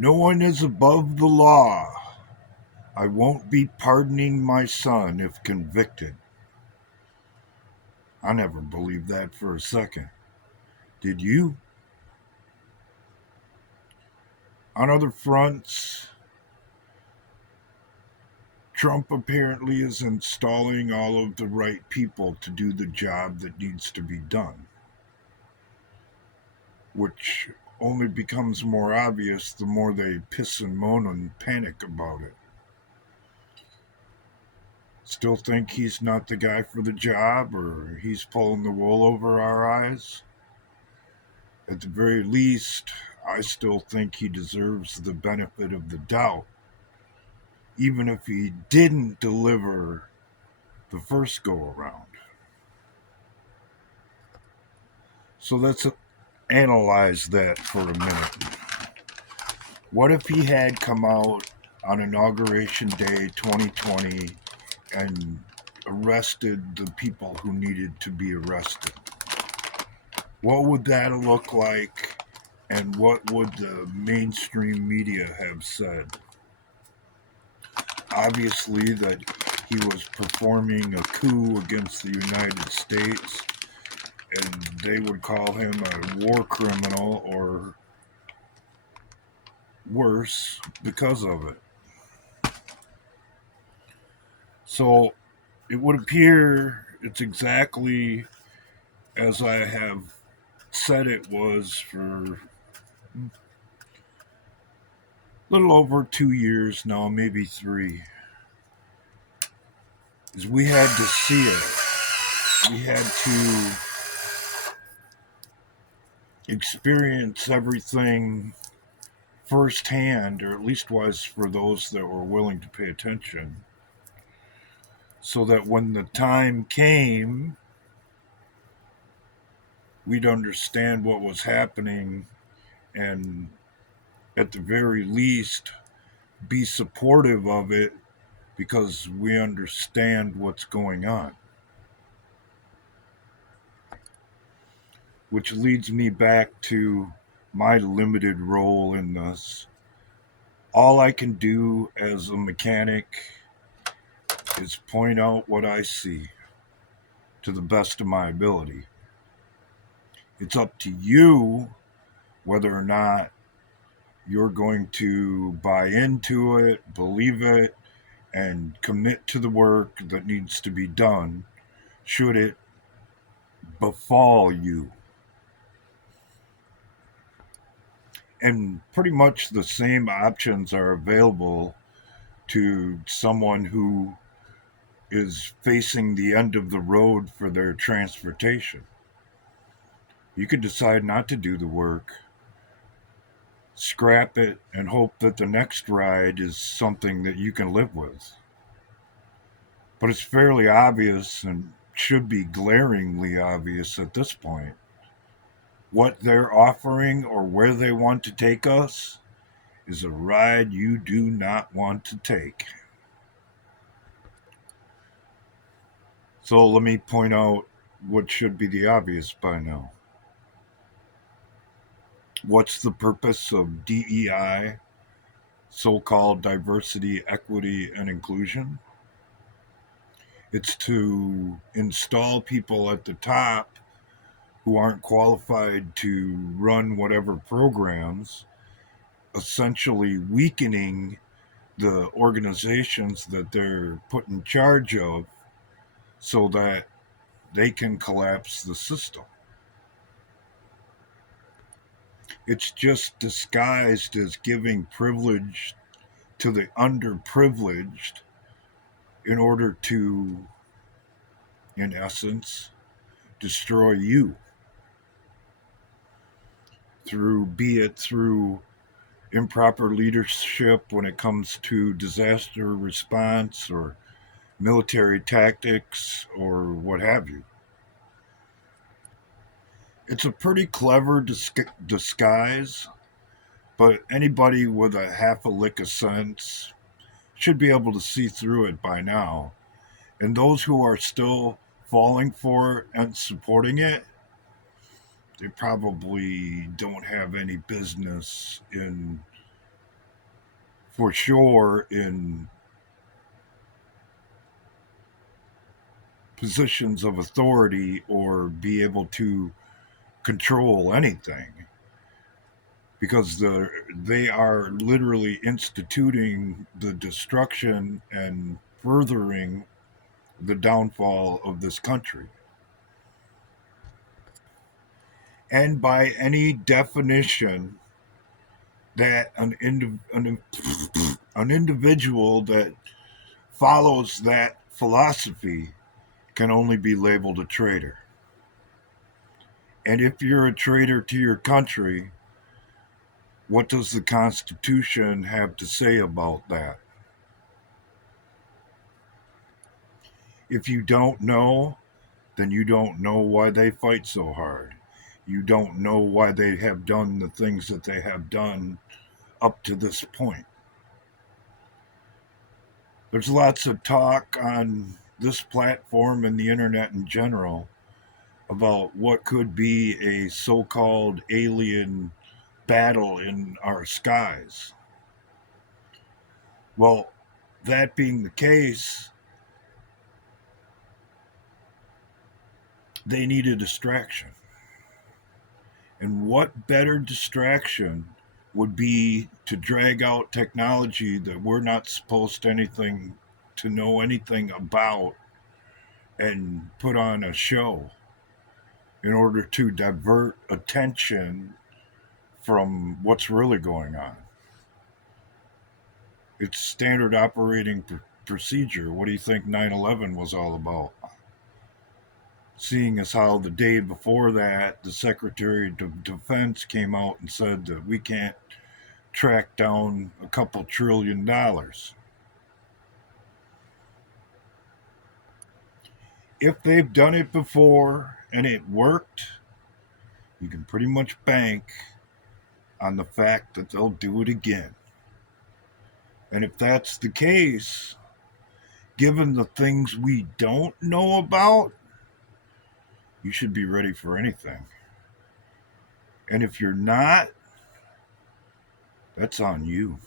No one is above the law. I won't be pardoning my son if convicted. I never believed that for a second. Did you? On other fronts, Trump apparently is installing all of the right people to do the job that needs to be done, which only becomes more obvious the more they piss and moan and panic about it. Still think he's not the guy for the job, or he's pulling the wool over our eyes? At the very least, I still think he deserves the benefit of the doubt, even if he didn't deliver the first go around. So let's analyze that for a minute. What if he had come out on Inauguration Day 2020 and arrested the people who needed to be arrested? What would that look like, and what would the mainstream media have said? Obviously, that he was performing a coup against the United States, and they would call him a war criminal or worse because of it. So it would appear it's exactly as I have said it was for a little over 2 years now, maybe three. Is we had to see it. We had to experience everything firsthand, or at least was for those that were willing to pay attention, so that when the time came, we'd understand what was happening and, at the very least, be supportive of it because we understand what's going on. Which leads me back to my limited role in this. All I can do as a mechanic is point out what I see to the best of my ability. It's up to you whether or not you're going to buy into it, believe it, and commit to the work that needs to be done should it befall you. And pretty much the same options are available to someone who is facing the end of the road for their transportation. You could decide not to do the work, scrap it, and hope that the next ride is something that you can live with. But it's fairly obvious, and should be glaringly obvious at this point, what they're offering or where they want to take us is a ride you do not want to take. So let me point out what should be the obvious by now. What's the purpose of DEI, so called diversity, equity, and inclusion? It's to install people at the top who aren't qualified to run whatever programs, essentially weakening the organizations that they're put in charge of so that they can collapse the system. It's just disguised as giving privilege to the underprivileged in order to, in essence, destroy you through, be it through improper leadership when it comes to disaster response or military tactics or what have you. It's a pretty clever disguise, but anybody with a half a lick of sense should be able to see through it by now. And those who are still falling for it and supporting it, they probably don't have any business in for sure in positions of authority or be able to control anything, because they are literally instituting the destruction and furthering the downfall of this country. And by any definition, that an individual that follows that philosophy can only be labeled a traitor. And if you're a traitor to your country, what does the Constitution have to say about that? If you don't know, then you don't know why they fight so hard. You don't know why they have done the things that they have done up to this point. There's lots of talk on this platform and the internet in general about what could be a so called alien battle in our skies. Well, that being the case, they need a distraction. And what better distraction would be to drag out technology that we're not supposed to know anything about and put on a show in order to divert attention from what's really going on. It's standard operating procedure. What do you think 9/11 was all about? Seeing as how the day before that, the Secretary of Defense came out and said that we can't track down a couple $1 trillion. If they've done it before and it worked, you can pretty much bank on the fact that they'll do it again. And if that's the case, given the things we don't know about, you should be ready for anything. And if you're not, that's on you.